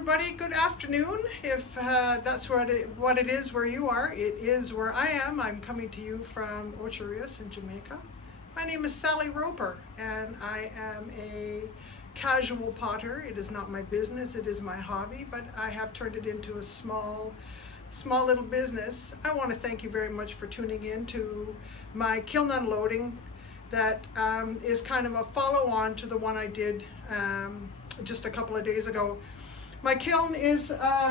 everybody, good afternoon. If that's what it is where you are, it is where I am. I'm coming to you from Opulence in Jamaica. My name is Sally Roper and I am a casual potter. It is not my business, it is my hobby, but I have turned it into a small little business. I want to thank you very much for tuning in to my Kiln Unloading that is kind of a follow-on to the one I did just a couple of days ago. My kiln is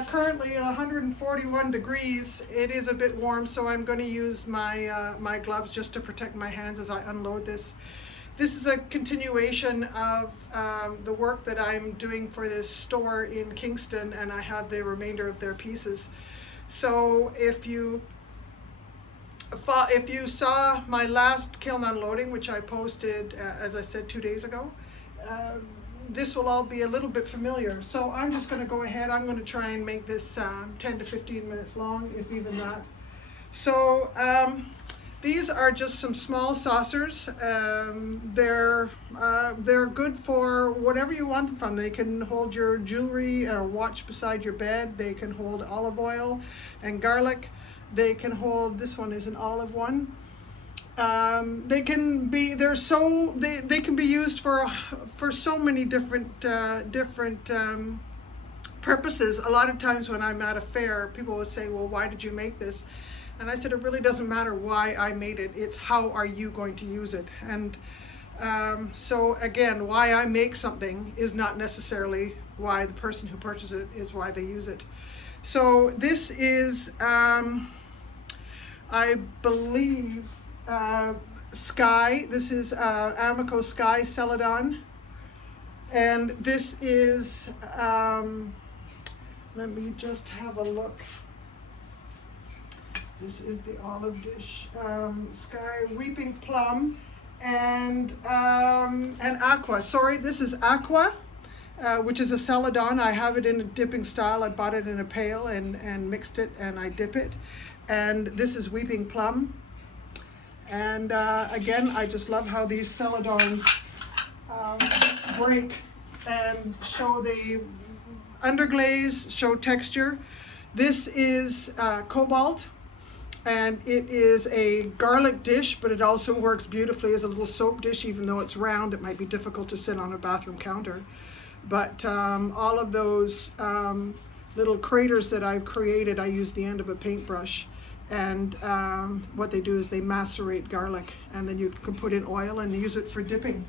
currently 141 degrees. It is a bit warm, so I'm going to use my my gloves just to protect my hands as I unload this. This is a continuation of the work that I'm doing for this store in Kingston, and I have the remainder of their pieces. So if you saw my last kiln unloading, which I posted, as I said, 2 days ago, this will all be a little bit familiar. So I'm just going to go ahead. I'm going to try and make this 10 to 15 minutes long, if even that. So these are just some small saucers. They're good for whatever you want them from. They can hold your jewelry or watch beside your bed. They can hold olive oil and garlic. They can hold, this one is an olive one. They can be used for so many different purposes. A lot of times when I'm at a fair, people will say, well, why did you make this? And I said, it really doesn't matter why I made it. It's how are you going to use it? And so again, why I make something is not necessarily why the person who purchases it is why they use it. So this is, I believe, Sky. This is Amaco Sky celadon, and this is let me just have a look. This is the olive dish, Sky Weeping Plum, and Aqua. Sorry, this is Aqua, which is a celadon. I have it in a dipping style. I bought it in a pail and mixed it, and I dip it. And this is Weeping Plum. And again, I just love how these celadons break and show the underglaze, show texture. This is cobalt, and it is a garlic dish, but it also works beautifully as a little soap dish. Even though it's round, it might be difficult to sit on a bathroom counter. But all of those little craters that I've created, I use the end of a paintbrush. And what they do is they macerate garlic, and then you can put in oil and use it for dipping.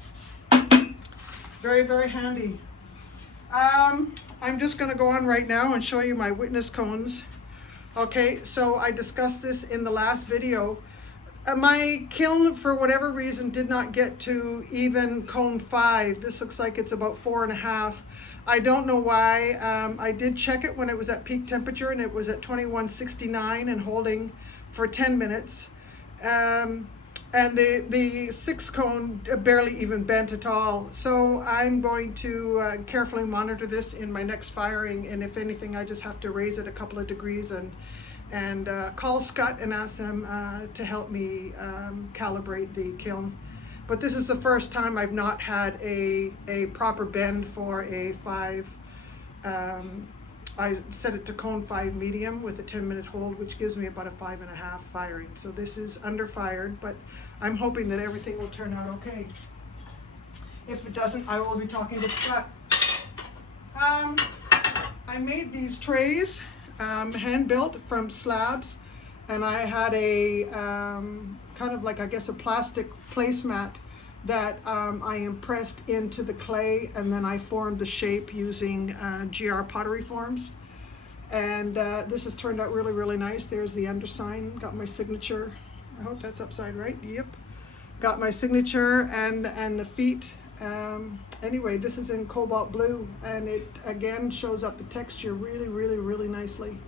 Very, very handy. I'm just going to go on right now and show you my witness cones. Okay, so I discussed this in the last video. My kiln, for whatever reason, did not get to even cone 5. This looks like it's about 4.5. I don't know why. I did check it when it was at peak temperature, and it was at 2169 and holding for 10 minutes. And the 6 cone barely even bent at all. So I'm going to carefully monitor this in my next firing, and if anything, I just have to raise it a couple of degrees and call Scott and ask them to help me calibrate the kiln. But this is the first time I've not had a proper bend for a 5. I set it to cone 5 medium with a 10-minute hold, which gives me about a 5.5 firing. So this is under fired, but I'm hoping that everything will turn out okay. If it doesn't, I will be talking to Scott. I made these trays hand built from slabs, and I had a kind of like, I guess, a plastic placemat that I impressed into the clay, and then I formed the shape using GR pottery forms. And this has turned out really, really nice. There's the undersign, got my signature. I hope that's upside right. Yep, got my signature and the feet. Anyway, this is in cobalt blue, and it again shows up the texture really, really, really nicely.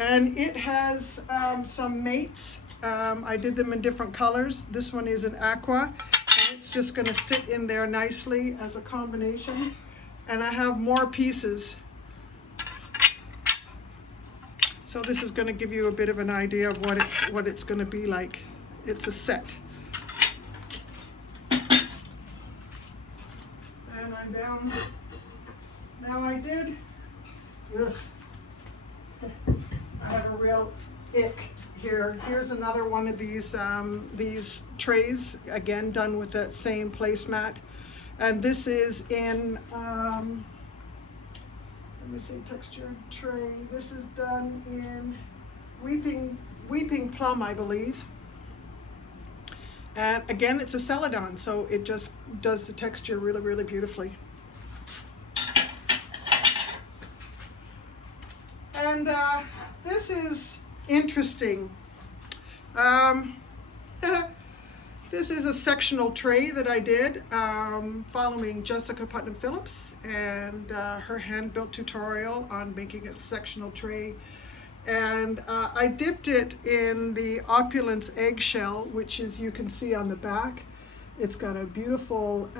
And it has some mates. I did them in different colors. This one is an aqua, and it's just going to sit in there nicely as a combination. And I have more pieces. So this is going to give you a bit of an idea of what it's going to be like. It's a set. And I'm down. Now I did ugh. I have a real ick here. Here's another one of these trays, again done with that same placemat. And this is in, let me see, texture tray. This is done in Weeping Plum, I believe. And again, it's a celadon, so it just does the texture really, really beautifully. And this is interesting. This is a sectional tray that I did following Jessica Putnam Phillips and her hand-built tutorial on making a sectional tray. And I dipped it in the Opulence eggshell, which is, you can see on the back. It's got a beautiful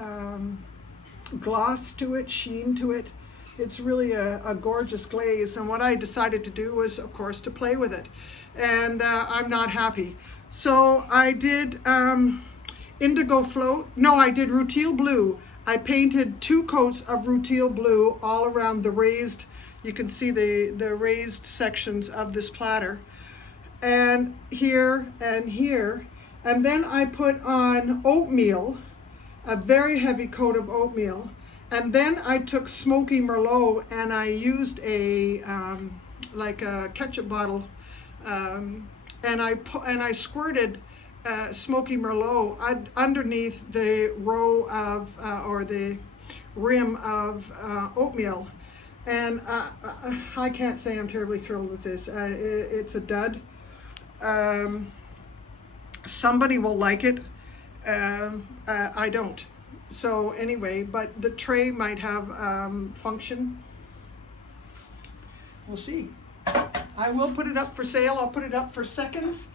gloss to it, sheen to it. It's really a gorgeous glaze, and what I decided to do was, of course, to play with it. And I'm not happy. So I did indigo float. No, I did rutile blue. I painted 2 coats of rutile blue all around the raised, you can see the raised sections of this platter. And here and here. And then I put on oatmeal, a very heavy coat of oatmeal. And then I took smoky Merlot and I used a like a ketchup bottle, and I squirted smoky Merlot underneath the row of or the rim of oatmeal. And I can't say I'm terribly thrilled with this. It's a dud. Somebody will like it. I don't. So anyway, but the tray might have function. We'll see. I will put it up for sale. I'll put it up for seconds.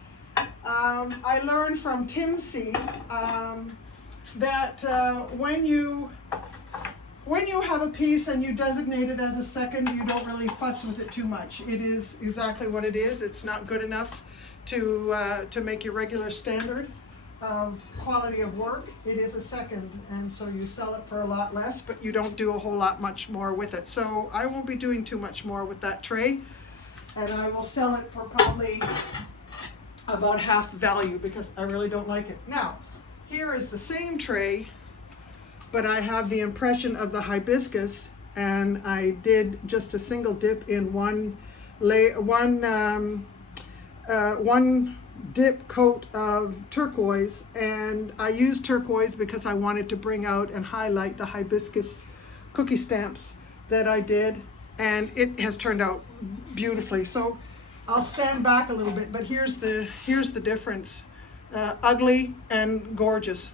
I learned from Tim C that when you have a piece and you designate it as a second, you don't really fuss with it too much. It is exactly what it is. It's not good enough to make your regular standard of quality of work. It is a second, and so you sell it for a lot less, but you don't do a whole lot much more with it. So I won't be doing too much more with that tray, and I will sell it for probably about half the value because I really don't like it. Now, here is the same tray, but I have the impression of the hibiscus, and I did just a single dip in one dip coat of turquoise, and I used turquoise because I wanted to bring out and highlight the hibiscus cookie stamps that I did, and it has turned out beautifully. So I'll stand back a little bit, but here's the difference. Ugly and gorgeous.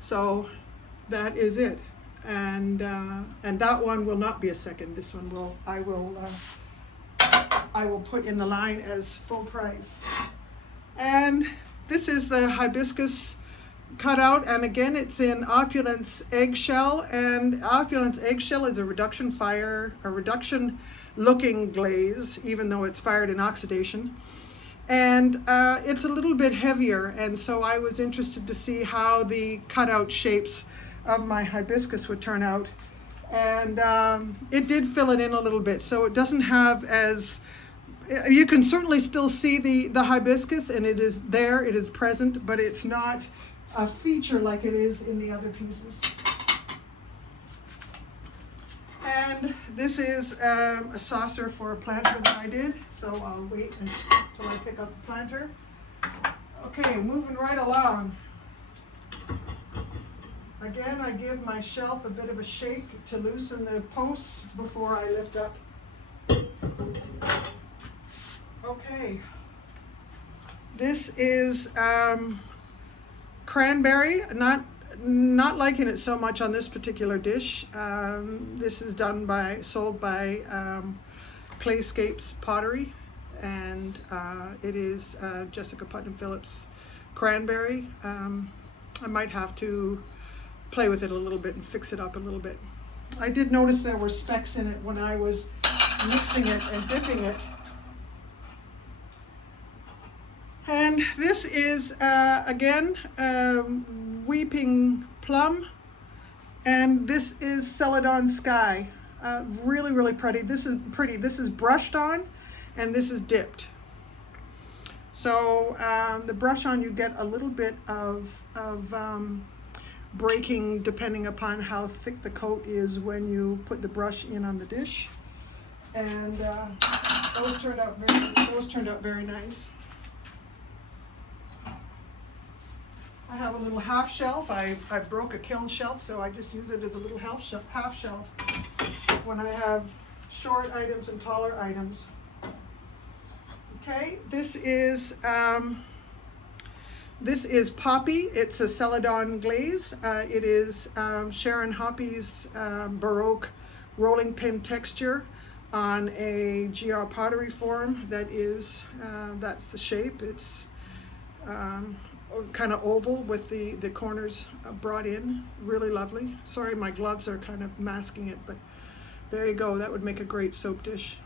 So that is it, and that one will not be a second. This one will, I will put in the line as full price. And this is the hibiscus cutout, and again it's in Opulence eggshell, and Opulence eggshell is a reduction looking glaze, even though it's fired in oxidation. And it's a little bit heavier, and so I was interested to see how the cutout shapes of my hibiscus would turn out. And it did fill it in a little bit, so it doesn't have as, you can certainly still see the hibiscus, and it is there, it is present, but it's not a feature like it is in the other pieces. And this is a saucer for a planter that I did, so I'll wait until I pick up the planter. Okay, moving right along. Again, I give my shelf a bit of a shake to loosen the posts before I lift up. Okay, this is cranberry. Not liking it so much on this particular dish. This is sold by Clayscapes Pottery, and it is Jessica Putnam Phillips cranberry. I might have to play with it a little bit and fix it up a little bit. I did notice there were specks in it when I was mixing it and dipping it. And this is, again, Weeping Plum. And this is Celadon Sky. Really, really pretty. This is pretty. This is brushed on, and this is dipped. So the brush on, you get a little bit of breaking depending upon how thick the coat is when you put the brush in on the dish. And those turned out very nice. I have a little half shelf. I broke a kiln shelf, so I just use it as a little half shelf when I have short items and taller items. Okay, this is Poppy. It's a celadon glaze. It is Sharon Hoppy's Baroque rolling pin texture on a GR pottery form. That is, that's the shape. It's kind of oval with the corners brought in. Really lovely. Sorry, my gloves are kind of masking it, but there you go. That would make a great soap dish.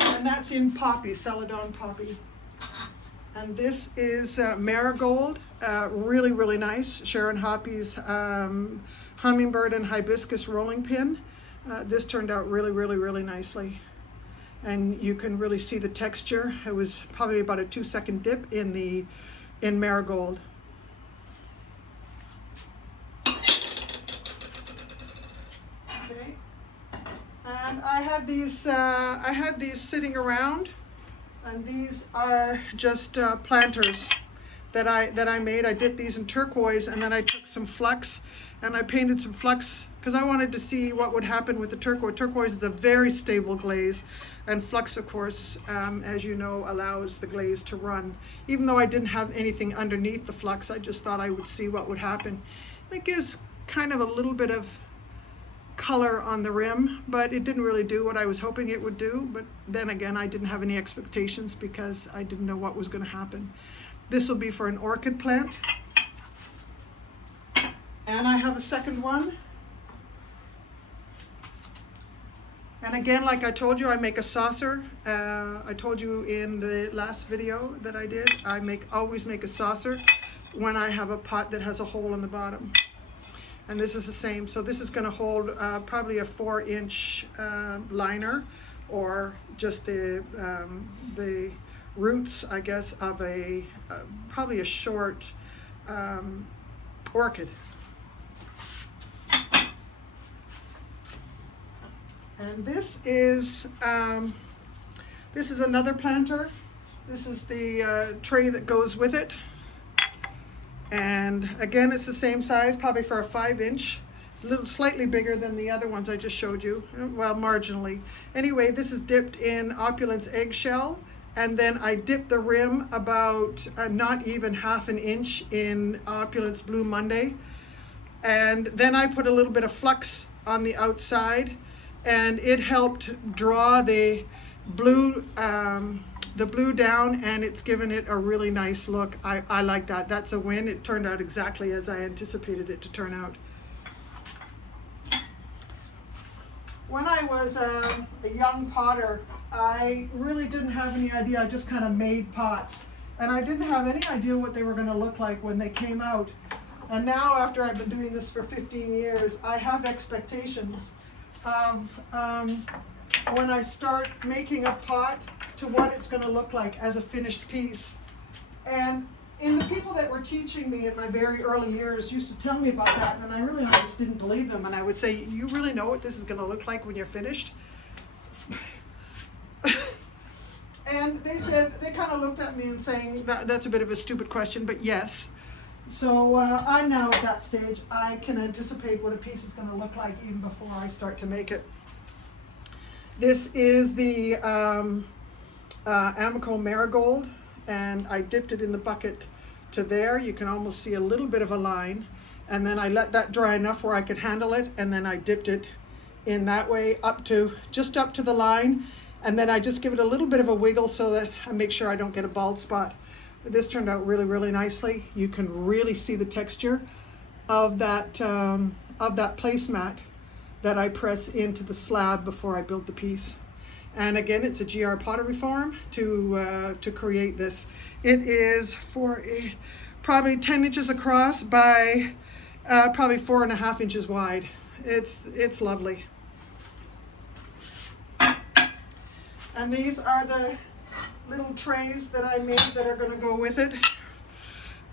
And that's in Poppy, Celadon Poppy. And this is Marigold, really, really nice. Sharon Hoppy's Hummingbird and Hibiscus rolling pin. This turned out really, really, really nicely. And you can really see the texture. It was probably about a 2-second dip in Marigold. Okay. And I had these sitting around, and these are just planters that I made. I did these in turquoise, and then I took some flux and I painted some flux because I wanted to see what would happen with the turquoise. Turquoise is a very stable glaze, and flux, of course, as you know, allows the glaze to run. Even though I didn't have anything underneath the flux, I just thought I would see what would happen. It gives kind of a little bit of color on the rim, but it didn't really do what I was hoping it would do. But then again, I didn't have any expectations because I didn't know what was going to happen. This will be for an orchid plant. And I have a second one. And again, like I told you, I make a saucer. I told you in the last video that I did, I always make a saucer when I have a pot that has a hole in the bottom. And this is the same. So this is going to hold probably a 4-inch liner, or just the roots, I guess, of probably a short orchid. And this is another planter. This is the tray that goes with it. And again, it's the same size, probably for a 5-inch, a little slightly bigger than the other ones I just showed you, well, marginally. Anyway, this is dipped in Opulence eggshell, and then I dipped the rim about not even ½ an inch in Opulence Blue Monday. And then I put a little bit of flux on the outside, and it helped draw the blue down, and it's given it a really nice look. I like that. That's a win. It turned out exactly as I anticipated it to turn out. When I was a young potter, I really didn't have any idea. I just kind of made pots, and I didn't have any idea what they were going to look like when they came out. And now, after I've been doing this for 15 years, I have expectations of when I start making a pot to what it's going to look like as a finished piece. And the people that were teaching me in my very early years used to tell me about that, and I really almost didn't believe them. And I would say, you really know what this is going to look like when you're finished? And they said, they kind of looked at me and saying, that's a bit of a stupid question, but yes. So I'm now at that stage. I can anticipate what a piece is going to look like even before I start to make it. This is the Amaco Marigold, and I dipped it in the bucket to there. You can almost see a little bit of a line, and then I let that dry enough where I could handle it, and then I dipped it in that way just up to the line, and then I just give it a little bit of a wiggle so that I make sure I don't get a bald spot. This turned out really, really nicely. You can really see the texture of that placemat that I press into the slab before I build the piece. And again, it's a GR pottery form to create this. It is probably 10 inches across by probably 4.5 inches wide. It's lovely. And these are the little trays that I made that are going to go with it.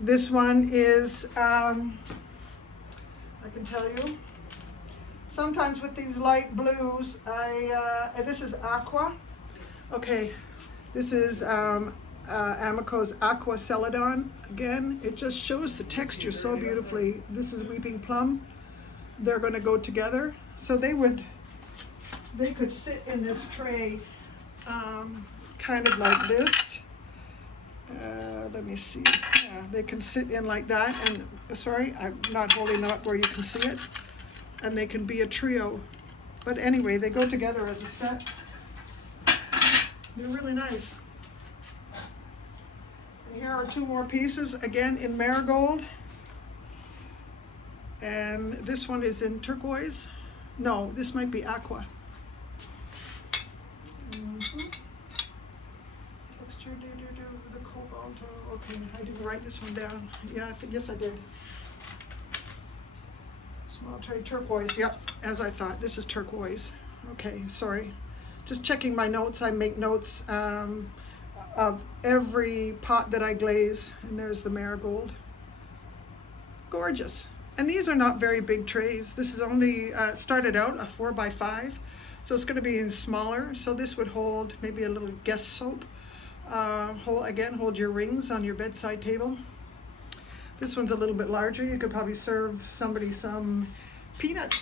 This one is, I can tell you, sometimes with these light blues, this is aqua. Okay, this is Amaco's Aqua Celadon. Again, it just shows the texture so beautifully. This is Weeping Plum. They're going to go together. So they could sit in this tray kind of like this. Let me see. Yeah, they can sit in like that. And sorry, I'm not holding them up where you can see it. And they can be a trio. But anyway, they go together as a set. They're really nice. And here are 2 more pieces, again in marigold. And this one is in turquoise. No, this might be aqua. Texture, the cobalt. Okay, I didn't write this one down. Yeah, yes I did. Small tray turquoise, yep, as I thought. This is turquoise. Okay, sorry. Just checking my notes. I make notes of every pot that I glaze, and there's the marigold. Gorgeous. And these are not very big trays. This is only started out a 4x5, so it's going to be smaller. So this would hold maybe a little guest soap. Hold your rings on your bedside table. This one's a little bit larger. You could probably serve somebody some peanuts.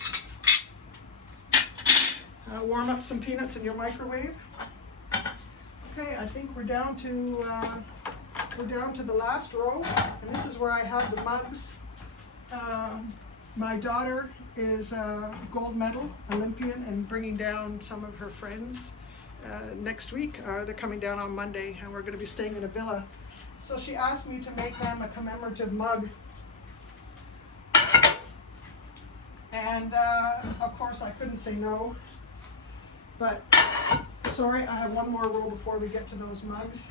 Warm up some peanuts in your microwave. Okay, I think we're down to the last row, and this is where I have the mugs. My daughter is a gold medal Olympian and bringing down some of her friends next week. They're coming down on Monday, and we're going to be staying in a villa. So she asked me to make them a commemorative mug. And of course I couldn't say no. But sorry, I have one more row before we get to those mugs.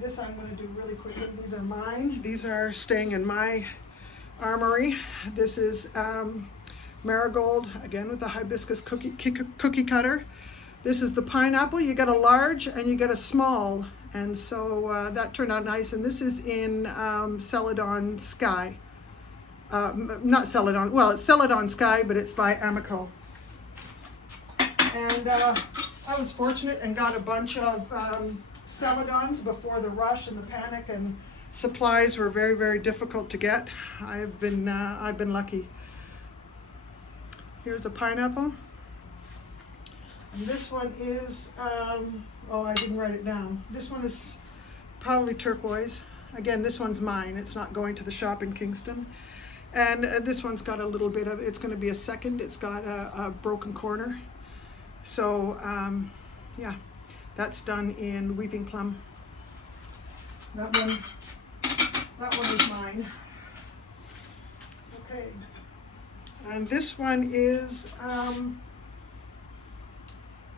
This I'm going to do really quickly. These are mine. These are staying in my armory. This is marigold, again with the hibiscus cookie cutter. This is the pineapple. You get a large and you get a small. And so that turned out nice. And this is in Celadon Sky. Not Celadon, well, it's Celadon Sky, but it's by Amaco. And I was fortunate and got a bunch of celadons before the rush and the panic, and supplies were very, very difficult to get. I've been lucky. Here's a pineapple. And this one is, oh, I didn't write it down. This one is probably turquoise. Again, this one's mine. It's not going to the shop in Kingston. And this one's got a little bit of, it's going to be a second. It's got a broken corner. So, yeah, that's done in Weeping Plum. That one is mine. Okay. And this one is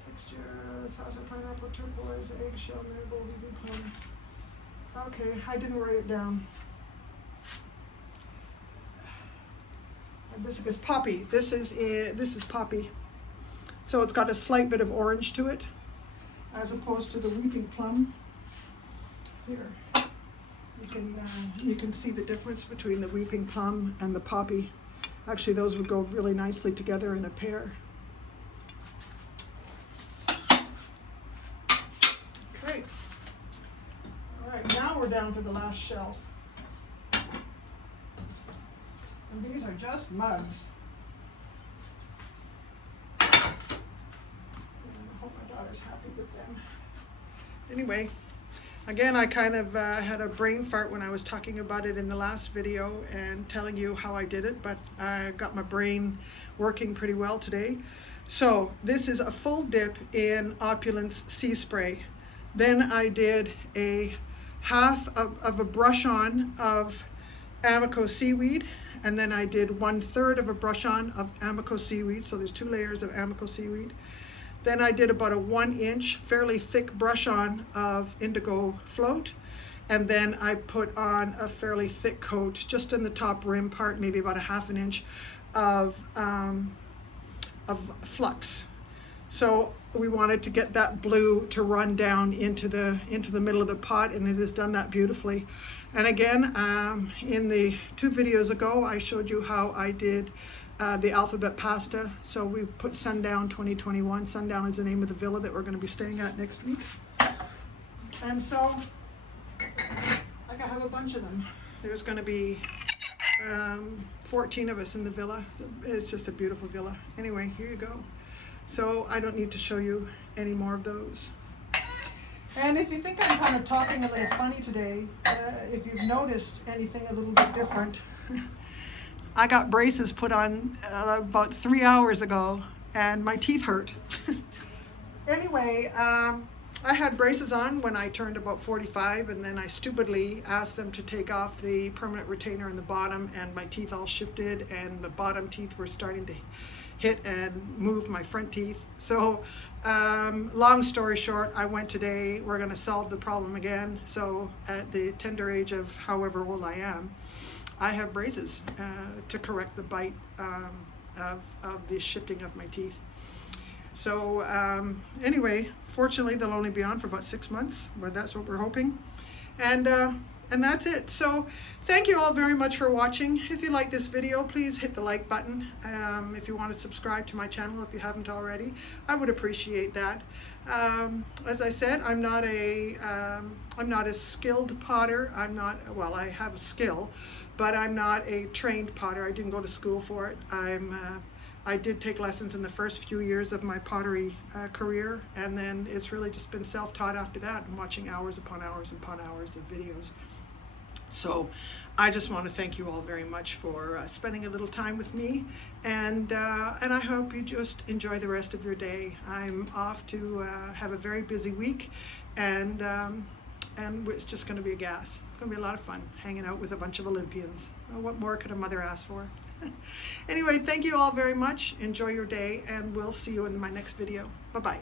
texture, salsa, pineapple, turquoise, eggshell, marigold, Weeping Plum. Okay, I didn't write it down. Hibiscus poppy. This is poppy. So it's got a slight bit of orange to it, as opposed to the Weeping Plum. Here, you can see the difference between the Weeping Plum and the poppy. Actually, those would go really nicely together in a pair. Okay. All right, now we're down to the last shelf. And these are just mugs. And I hope my daughter's happy with them. Anyway, again, I kind of had a brain fart when I was talking about it in the last video and telling you how I did it, but I got my brain working pretty well today. So this is a full dip in Opulence Sea Spray. Then I did a half of a brush on of Amaco seaweed, and then I did 1/3 of a brush on of Amaco seaweed, so there's 2 layers of Amaco seaweed. Then I did about a 1 inch, fairly thick brush on of indigo float, and then I put on a fairly thick coat just in the top rim part, maybe about a ½ inch of flux. So we wanted to get that blue to run down into the middle of the pot, and it has done that beautifully. And again, in the 2 videos ago, I showed you how I did the alphabet pasta. So we put Sundown 2021. Sundown is the name of the villa that we're going to be staying at next week. And so I have a bunch of them. There's going to be 14 of us in the villa. It's just a beautiful villa. Anyway, here you go. So I don't need to show you any more of those. And if you think I'm kind of talking a little funny today, if you've noticed anything a little bit different, I got braces put on about 3 hours ago, and my teeth hurt. Anyway, I had braces on when I turned about 45, and then I stupidly asked them to take off the permanent retainer in the bottom, and my teeth all shifted, and the bottom teeth were starting to hit and move my front teeth. So long story short, I went today. We're going to solve the problem again. So at the tender age of however old I am, I have braces to correct the bite of the shifting of my teeth. So anyway, fortunately they'll only be on for about 6 months, but that's what we're hoping. And that's it. So thank you all very much for watching. If you like this video, please hit the like button. If you want to subscribe to my channel if you haven't already, I would appreciate that. As I said, I'm not a skilled potter. Well, I have a skill, but I'm not a trained potter. I didn't go to school for it. I did take lessons in the first few years of my pottery career, and then it's really just been self-taught after that and watching hours upon hours upon hours of videos. So I just want to thank you all very much for spending a little time with me, and I hope you just enjoy the rest of your day. I'm off to have a very busy week, and it's just going to be a gas. It's going to be a lot of fun hanging out with a bunch of Olympians. Well, what more could a mother ask for? Anyway, thank you all very much. Enjoy your day, and we'll see you in my next video. Bye-bye.